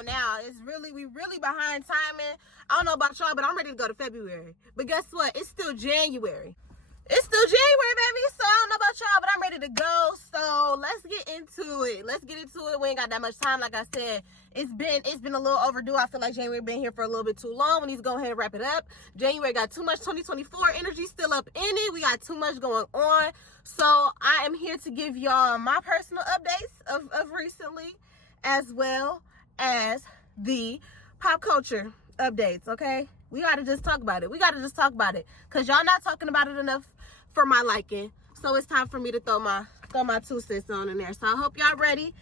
video now. We really behind timing. I don't know about y'all, but I'm ready to go to February. But guess what? It's still January. It's still January, baby. So I don't know about y'all, but I'm ready to go. So let's get into it. We ain't got that much time. Like I said, it's been a little overdue. I feel like January been here for a little bit too long. We need to go ahead and wrap it up. January got too much 2024 energy still up in it. We got too much going on. So I am here to give y'all my personal updates of recently, as well as the pop culture updates, okay? We gotta just talk about it. Because y'all not talking about it enough for my liking. So it's time for me to throw my 2 cents on in there. So I hope y'all ready.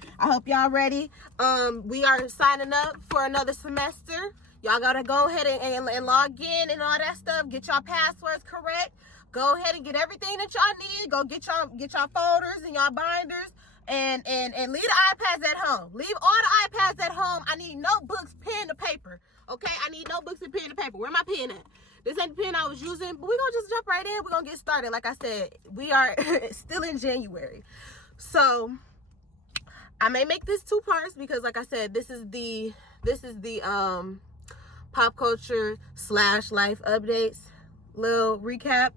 We are signing up for another semester. Y'all gotta go ahead and log in and all that stuff. Get y'all passwords correct. Go ahead and get everything that y'all need. Go get y'all folders and y'all binders. And leave the iPads at home. Leave all the iPads at home. I need notebooks, pen, and paper. Okay? I need notebooks and pen and paper. Where my pen at? This ain't the pen I was using, but we're going to just jump right in. We're going to get started. Like I said, we are still in January. So, I may make this 2 parts because, like I said, this is the pop culture / life updates little recap.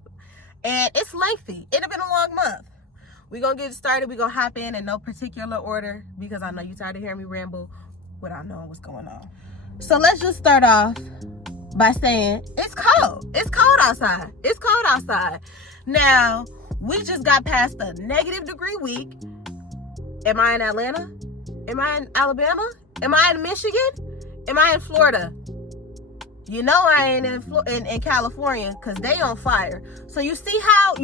And it's lengthy. It'll been a long month. We're going to get started. We're going to hop in no particular order because I know you're tired of hearing me ramble without knowing what's going on. So let's just start off by saying it's cold. It's cold outside. Now, we just got past the -degree week. Am I in Atlanta? Am I in Alabama? Am I in Michigan? Am I in Florida? You know I ain't in California because they on fire. So you see how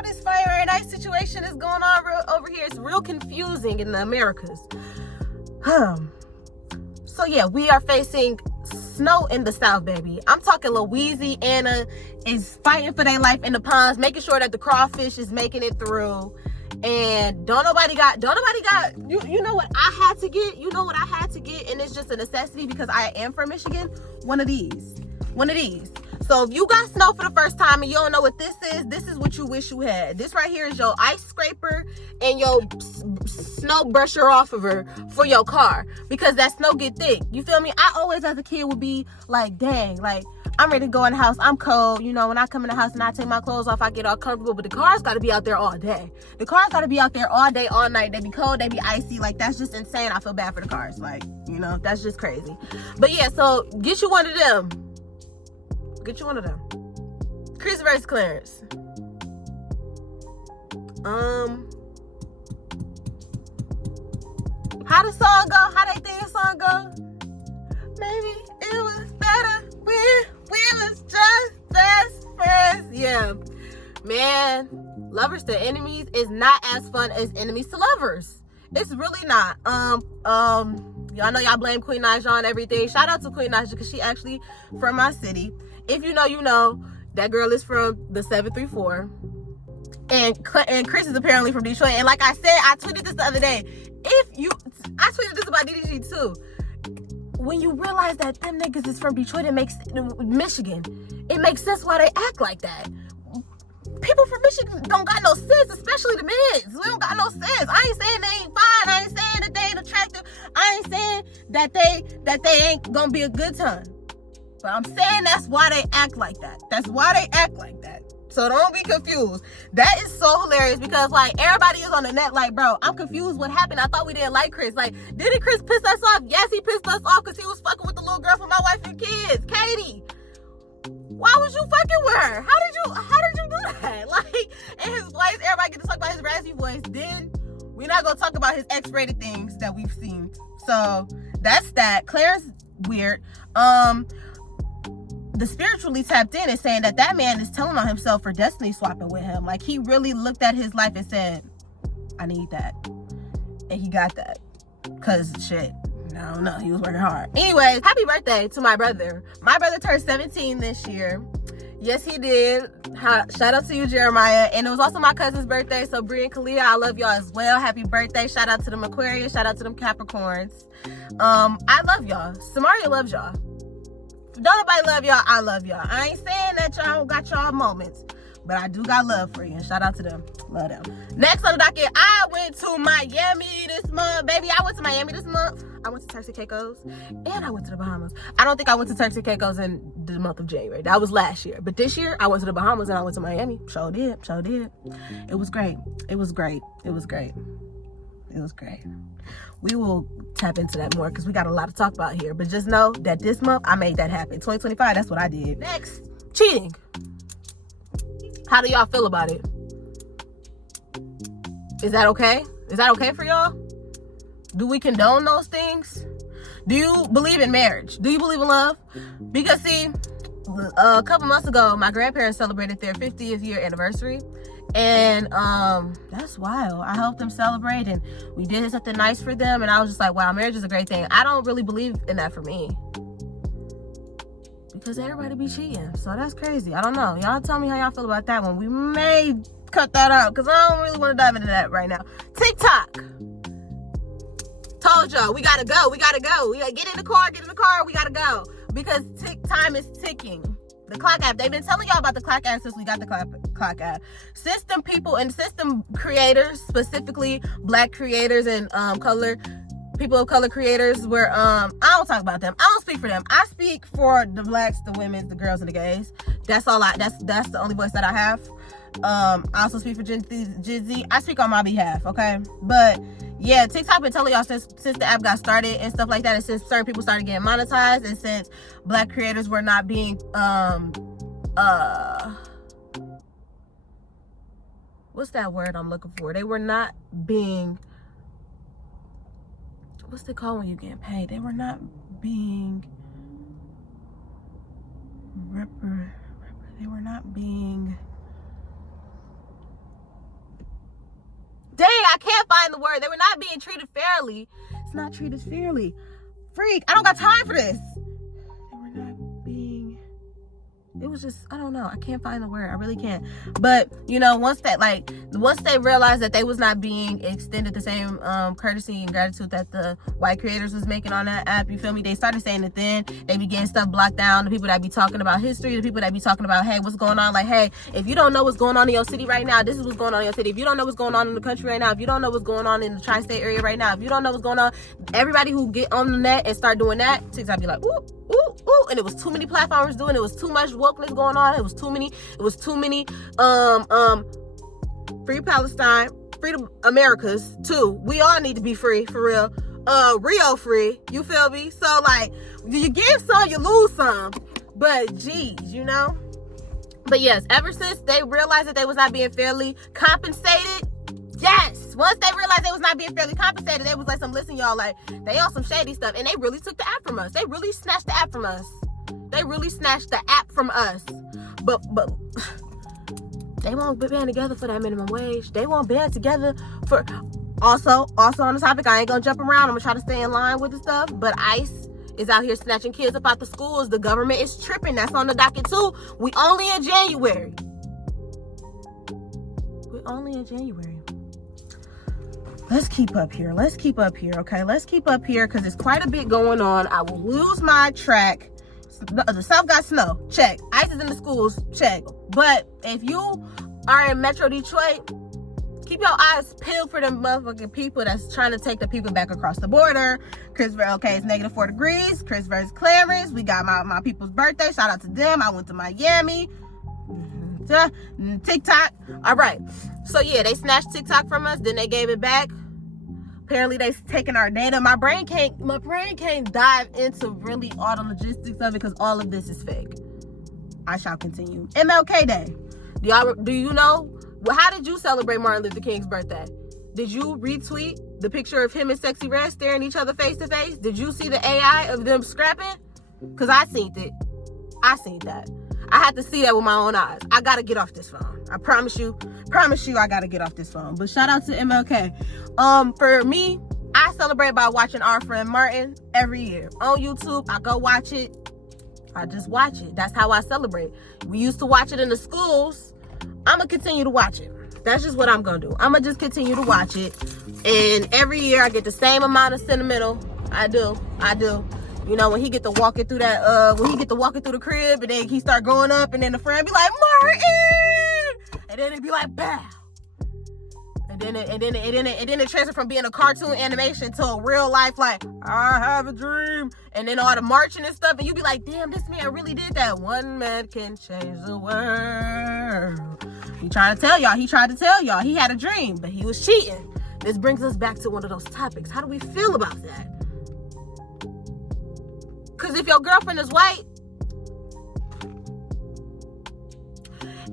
this fire and ice situation is going on over here. It's real confusing in the Americas. So yeah, we are facing snow in the South, baby. I'm talking Louisiana is fighting for their life in the ponds, making sure that the crawfish is making it through. And don't nobody got you know what I had to get, and it's just a necessity because I am from Michigan. One of these. So if you got snow for the first time and you don't know what this is what you wish you had. This right here is your ice scraper and your snow brusher off of her for your car, because that snow get thick. You feel me? I always as a kid would be like, dang, like I'm ready to go in the house. I'm cold. You know, when I come in the house and I take my clothes off, I get all comfortable. But the cars got to be out there all day. The cars got to be out there all day, all night. They be cold. They be icy. Like, that's just insane. I feel bad for the cars. Like, you know, that's just crazy. But yeah, so get you one of them. Chris versus Clarence. How the song go? How they think the song go? Maybe it was better when we was just best friends. Yeah, man, lovers to enemies is not as fun as enemies to lovers. It's really not. Y'all know y'all blame Queen Naija on everything. Shout out to Queen Naija because she actually from my city. If you know, you know. That girl is from the 734. And Chris is apparently from Detroit. And like I said, I tweeted this the other day. I tweeted this about DDG too. When you realize that them niggas is from Detroit, Michigan, it makes sense why they act like that. People from Michigan don't got no sense, especially the men. We don't got no sense. I ain't saying they ain't fine. I ain't saying that they ain't attractive. I ain't saying that they ain't gonna be a good time. But I'm saying that's why they act like that. So don't be confused. That is so hilarious because, like, everybody is on the net like, bro, I'm confused. What happened? I thought we didn't like Chris. Like, didn't Chris piss us off? Yes, he pissed us off because he was fucking with the little girl from My Wife and Kids, Katie. Why was you fucking with her? How did you do that? Like, in his voice, everybody get to talk about his raspy voice. Then we're not gonna talk about his X-rated things that we've seen. So that's that. Clarence weird. The spiritually tapped in is saying that man is telling on himself for destiny swapping with him. Like, he really looked at his life and said, I need that. And he got that. Because, shit, I don't know. He was working hard. Anyways, happy birthday to my brother. My brother turned 17 this year. Yes, he did. Shout out to you, Jeremiah. And it was also my cousin's birthday. So, Bree and Kalia, I love y'all as well. Happy birthday. Shout out to them Aquarius. Shout out to them Capricorns. I love y'all. Samaria loves y'all. Don't nobody love y'all, I love y'all. I ain't saying that y'all got y'all moments. But I do got love for you, and shout out to them. Love them. Next on the docket, I went to Miami this month. Baby, I went to Miami this month. I went to Turks and Caicos, and I went to the Bahamas. I don't think I went to Turks and Caicos in the month of January. That was last year. But this year, I went to the Bahamas, and I went to Miami. Sure did. It was great. It was great. We will tap into that more because we got a lot to talk about here. But just know that this month, I made that happen. 2025, that's what I did. Next, cheating. How do y'all feel about it? Is that okay? Is that okay for y'all? Do we condone those things? Do you believe in marriage? Do you believe in love? Because see, a couple months ago, my grandparents celebrated their 50th year anniversary. And that's wild. I helped them celebrate, and we did something nice for them. And I was just like, wow, marriage is a great thing. I don't really believe in that for me, because everybody be cheating. So that's crazy. I don't know. Y'all tell me how y'all feel about that one. We may cut that out because I don't really want to dive into that right now. TikTok. Told y'all, we gotta go. We gotta get in the car, we gotta go. Because time is ticking. The clock app. They've been telling y'all about the clock app since we got the clock app. System people and system creators, specifically black creators and people of color creators, where I don't talk about them. I don't speak for them. I speak for the blacks, the women, the girls, and the gays. That's the only voice that I have. I also speak for Gen Z. I speak on my behalf, okay? But yeah, TikTok been telling y'all since the app got started and stuff like that, and since certain people started getting monetized, and since black creators were not being what's that word I'm looking for? They were not being, what's it called when you get paid? They were not being they were not being, dang, I can't find the word. They were not being treated fairly. It's not treated fairly. Freak, I don't got time for this. They were not being, it was just, I don't know. I can't find the word. I really can't. But, you know, once they realized that they was not being extended the same courtesy and gratitude that the white creators was making on that app, you feel me? They started saying it then. They began stuff blocked down. The people that be talking about history, the people that be talking about, hey, what's going on? Like, hey, if you don't know what's going on in your city right now, this is what's going on in your city. If you don't know what's going on in the country right now, if you don't know what's going on in the tri-state area right now, if you don't know what's going on, everybody who get on the net and start doing that, TikTok be like, ooh, ooh, ooh. And it was too many platformers doing it. It was too much wokeness going on. It was too many free Palestine, freedom Americas too. We all need to be free, for real. Rio free, you feel me? So like, you give some, you lose some. But geez, you know? But yes, ever since they realized that they was not being fairly compensated, yes, once they realized they was not being fairly compensated, they was like, listen, y'all, like, they on some shady stuff, and they really took the app from us. They really snatched the app from us. But they won't band together for that minimum wage. They won't band together for, also on the topic, I ain't gonna jump around, I'm gonna try to stay in line with the stuff, but ICE is out here snatching kids up out the schools. The government is tripping. That's on the docket too. We only in January. Let's keep up here, okay? Let's keep up here because there's quite a bit going on. I will lose my track. The South got snow, check. ICE is in the schools, check. But if you are in Metro Detroit, keep your eyes peeled for them motherfucking people that's trying to take the people back across the border. Okay, it's -4 degrees. Chris versus Clarence. We got my people's birthday. Shout out to them. I went to Miami. TikTok. All right. So yeah, they snatched TikTok from us. Then they gave it back. Apparently they taking our data. My brain can't dive into really all the logistics of it because all of this is fake. I shall continue. MLK Day. Do you know? Well, how did you celebrate Martin Luther King's birthday? Did you retweet the picture of him and Sexy Red staring each other face to face? Did you see the AI of them scrapping? Because I seen it. I seen that. I had to see that with my own eyes. I got to get off this phone. I promise you, I got to get off this phone. But shout out to MLK. For me, I celebrate by watching Our Friend Martin every year. On YouTube, I go watch it. I just watch it. That's how I celebrate. We used to watch it in the schools. I'm going to continue to watch it. That's just what I'm going to do. I'm going to just continue to watch it. And every year I get the same amount of sentimental. I do. You know, when he get to walking through that, when he get to walking through the crib and then he start growing up and then the friend be like, Martin! and then it'd be like, bow. And then it transferred from being a cartoon animation to a real life, like, I have a dream. And then all the marching and stuff, and you be like, damn, this man really did that. One man can change the world. He tried to tell y'all he had a dream, but he was cheating. This brings us back to one of those topics. How do we feel about that? Because if your girlfriend is white,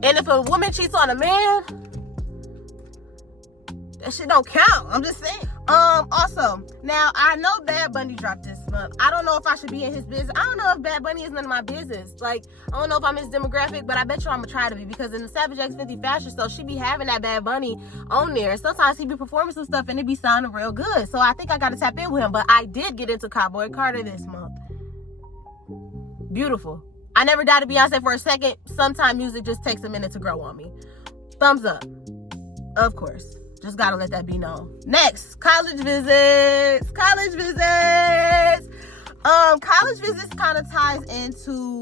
and if a woman cheats on a man, that shit don't count. I'm just saying. Also, now I know Bad Bunny dropped this month. I don't know if I should be in his business. I don't know if Bad Bunny is none of my business. Like, I don't know if I'm his demographic, but I bet you I'm gonna try to be, because in the Savage X 50 fashion show, she be having that Bad Bunny on there. Sometimes he be performing some stuff and it be sounding real good. So I think I gotta tap in with him. But I did get into Cowboy Carter this month. Beautiful. I never doubted Beyonce for a second. Sometimes music just takes a minute to grow on me. Thumbs up. Of course. Just gotta let that be known. Next, college visits. College visits kind of ties into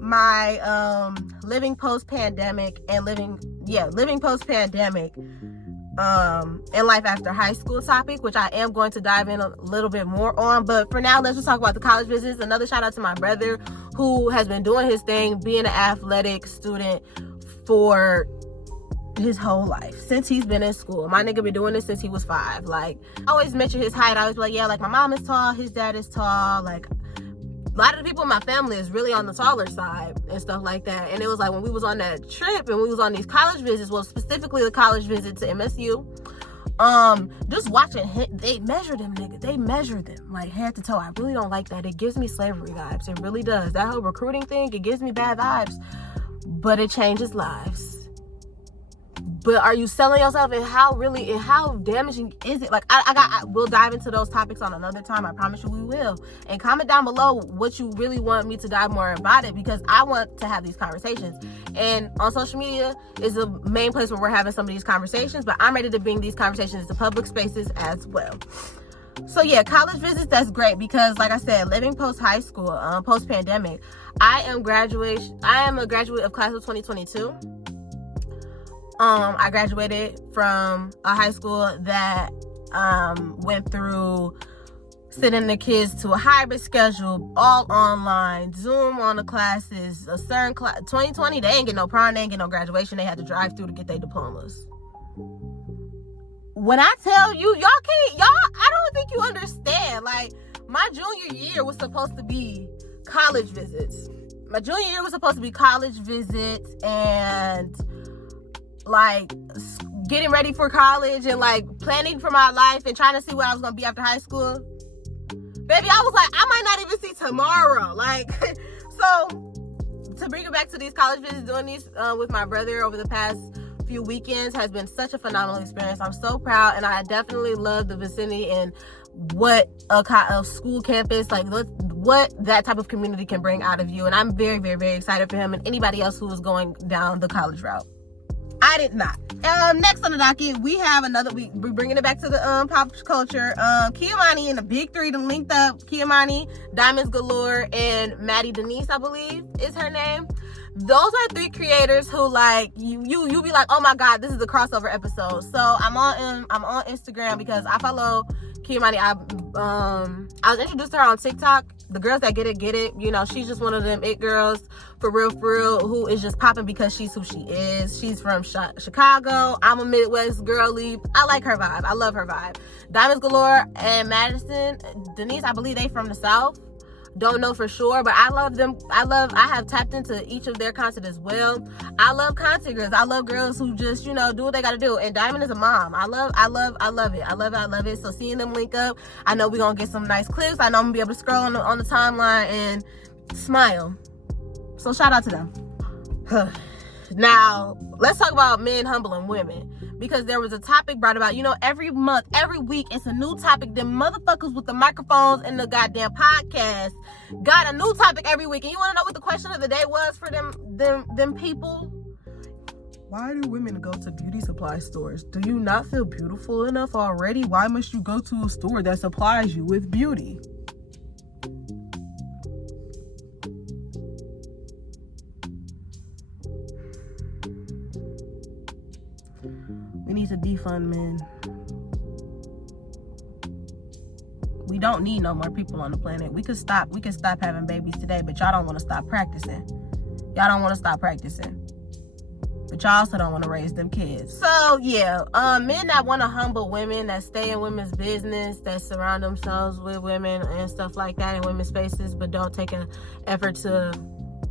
my living post-pandemic and living post-pandemic and life after high school topic, which I am going to dive in a little bit more on. But for now, let's just talk about the college visits. Another shout out to my brother, who has been doing his thing, being an athletic student for his whole life, since he's been in school. My nigga been doing this since he was 5. Like, I always mention his height. I always be like, yeah, like, my mom is tall, his dad is tall. Like, a lot of the people in my family is really on the taller side and stuff like that. And it was like, when we was on that trip and we was on these college visits, well, specifically the college visit to MSU, just watching him, they measure them, nigga. They measure them like head to toe. I really don't like that. It gives me slavery vibes. It really does. That whole recruiting thing, it gives me bad vibes, but it changes lives. But are you selling yourself, and how damaging is it? Like, we'll dive into those topics on another time. I promise you we will. And comment down below what you really want me to dive more about it, because I want to have these conversations. And on social media is the main place where we're having some of these conversations, but I'm ready to bring these conversations to public spaces as well. So yeah, college visits, that's great, because like I said, living post high school, post pandemic, I am a graduate of class of 2022. I graduated from a high school that went through sending the kids to a hybrid schedule, all online, Zoom on the classes, a certain class. 2020, they ain't get no prom, they ain't get no graduation. They had to drive through to get their diplomas. When I tell you, I don't think you understand. Like, my junior year was supposed to be college visits. And like getting ready for college and like planning for my life and trying to see what I was gonna be after high school. Baby, I was like, I might not even see tomorrow. Like, so to bring it back to these college visits, doing these with my brother over the past few weekends has been such a phenomenal experience. I'm so proud, and I definitely love the vicinity and what a school campus, like what that type of community can bring out of you. And I'm very, very, very excited for him and anybody else who is going down the college route. I did not. Next on the docket, we have we're bringing it back to the pop culture. Kiamani and the Big Three to linked up. Kiamani, Diamonds Galore, and Maddie Denise, I believe is her name. Those are 3 creators who, like, you be like, oh my god, this is a crossover episode. So I'm on Instagram because I follow Kiamani. I was introduced to her on TikTok. The girls that get it. You know, she's just one of them it girls, for real, who is just popping because she's who she is. She's from Chicago. I'm a Midwest girly. I like her vibe. I love her vibe. Diamonds Galore and Madison Denise, I believe they from the South. Don't know for sure, but I love them. I have tapped into each of their content as well. I love content girls. I love girls who just, do what they gotta do. And Diamond is a mom. I love it. So seeing them link up, I know we're gonna get some nice clips. I know I'm gonna be able to scroll on the timeline and smile. So shout out to them. Now, let's talk about men humbling women. Because there was a topic brought about, every month, every week, it's a new topic. Them motherfuckers with the microphones and the goddamn podcast got a new topic every week. And you want to know what the question of the day was for them people? Why do women go to beauty supply stores? Do you not feel beautiful enough already? Why must you go to a store that supplies you with beauty? need to defund men. We don't need no more people on the planet. We could stop having babies today, but y'all don't want to stop practicing. Y'all don't want to stop practicing. But y'all also don't want to raise them kids. So yeah, men that want to humble women, that stay in women's business, that surround themselves with women and stuff like that in women's spaces, but don't take an effort to,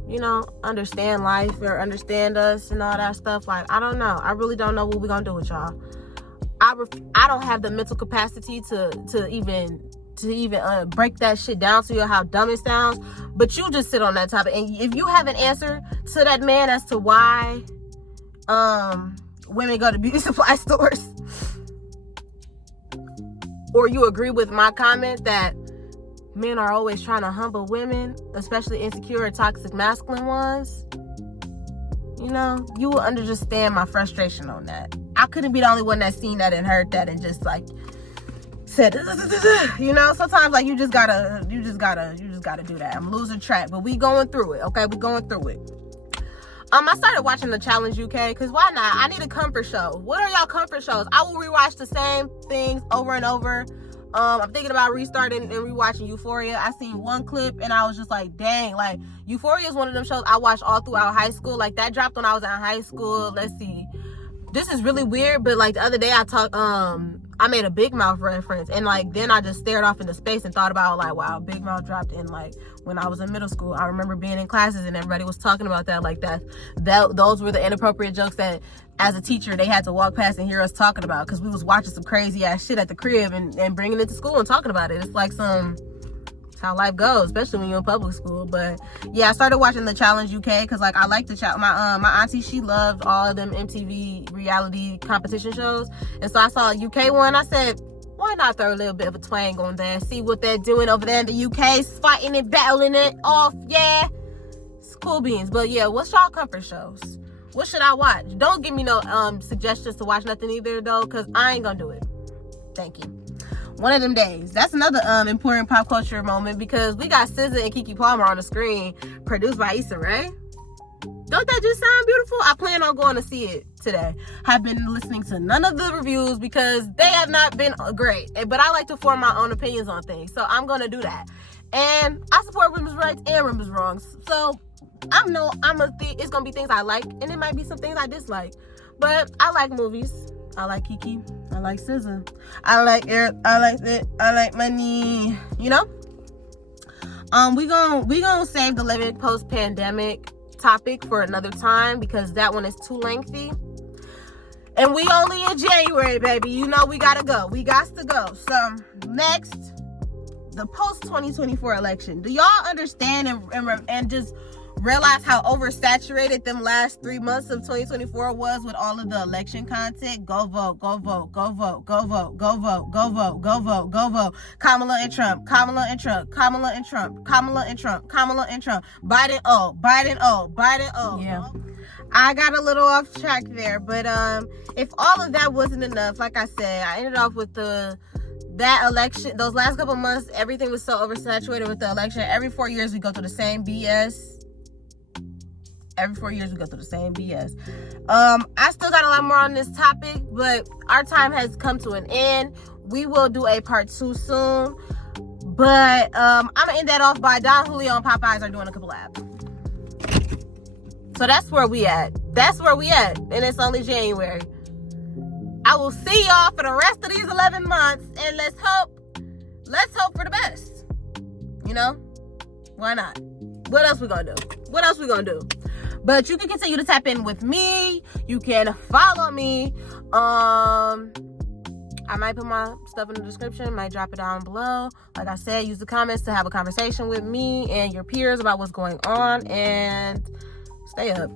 you know, understand life or understand us and all that stuff. Like, I don't know. I really don't know what we're gonna do with y'all. I don't have the mental capacity to even break that shit down to you, how dumb it sounds. But you just sit on that topic, and if you have an answer to that man as to why women go to beauty supply stores, or you agree with my comment that men are always trying to humble women, especially insecure and toxic masculine ones, you know, you will understand my frustration on that. I couldn't be the only one that seen that and heard that and just like said, you know, sometimes like you just gotta do that. I'm losing track, but we going through it, okay? We going through it. I started watching the Challenge UK, because why not? I need a comfort show. What are y'all comfort shows? I will rewatch the same things over and over. I'm thinking about restarting and rewatching Euphoria. I seen one clip and I was just like, dang, like Euphoria is one of them shows I watched all throughout high school. Like that dropped when I was in high school. Let's see. This is really weird, but like the other day I made a Big Mouth reference, and like then I just stared off into space and thought about like, wow, Big Mouth dropped in like when I was in middle school. I remember being in classes and everybody was talking about that, like those were the inappropriate jokes that as a teacher they had to walk past and hear us talking about, because we was watching some crazy ass shit at the crib and bringing it to school and talking about it. It's like how life goes, especially when you're in public school. But yeah, I started watching the Challenge UK because like I like the my auntie, she loved all of them MTV reality competition shows, and so I saw a UK one. I said, why not throw a little bit of a twang on there, see what they're doing over there in the UK, fighting it, battling it off. Yeah, it's cool beans. But yeah, what's y'all comfort shows? What should I watch? Don't give me no suggestions to watch nothing either though, because I ain't gonna do it. Thank you. One of them days. That's another important pop culture moment, because we got SZA and Keke Palmer on the screen, produced by Issa Rae. Don't that just sound beautiful? I plan on going to see it today. I've been listening to none of the reviews because they have not been great, but I like to form my own opinions on things, so I'm gonna do that. And I support women's rights and women's wrongs, so it's gonna be things I like, and it might be some things I dislike. But I like movies. I like Keke. I like SZA. I like Eric. I like it. I like money. You know. We gonna save the living post-pandemic topic for another time, because that one is too lengthy. And we only in January, baby. You know we gotta go. We got to go. So next, the post-2024 election. Do y'all understand and just realize how oversaturated them last 3 months of 2024 was with all of the election content? Go vote, go vote, go vote, go vote, go vote, go vote, go vote, go vote. Kamala and Trump, Kamala and Trump, Kamala and Trump, Kamala and Trump, Kamala and Trump. Biden, oh, Biden, oh, Biden, oh. Yeah. I got a little off track there, but if all of that wasn't enough, like I said, I ended off with that election. Those last couple months, everything was so oversaturated with the election. Every 4 years we go through the same BS. Every 4 years we go through the same BS. I still got a lot more on this topic, but our time has come to an end. We will do a part 2 soon. But I'm gonna end that off by Don Julio and Popeyes are doing a collab. So that's where we at. That's where we at. And it's only January. I will see y'all for the rest of these 11 months, and let's hope for the best. You know? Why not? What else we gonna do? What else we gonna do? But you can continue to tap in with me. You can follow me. I might put my stuff in the description, might drop it down below. Like I said, use the comments to have a conversation with me and your peers about what's going on, and stay up.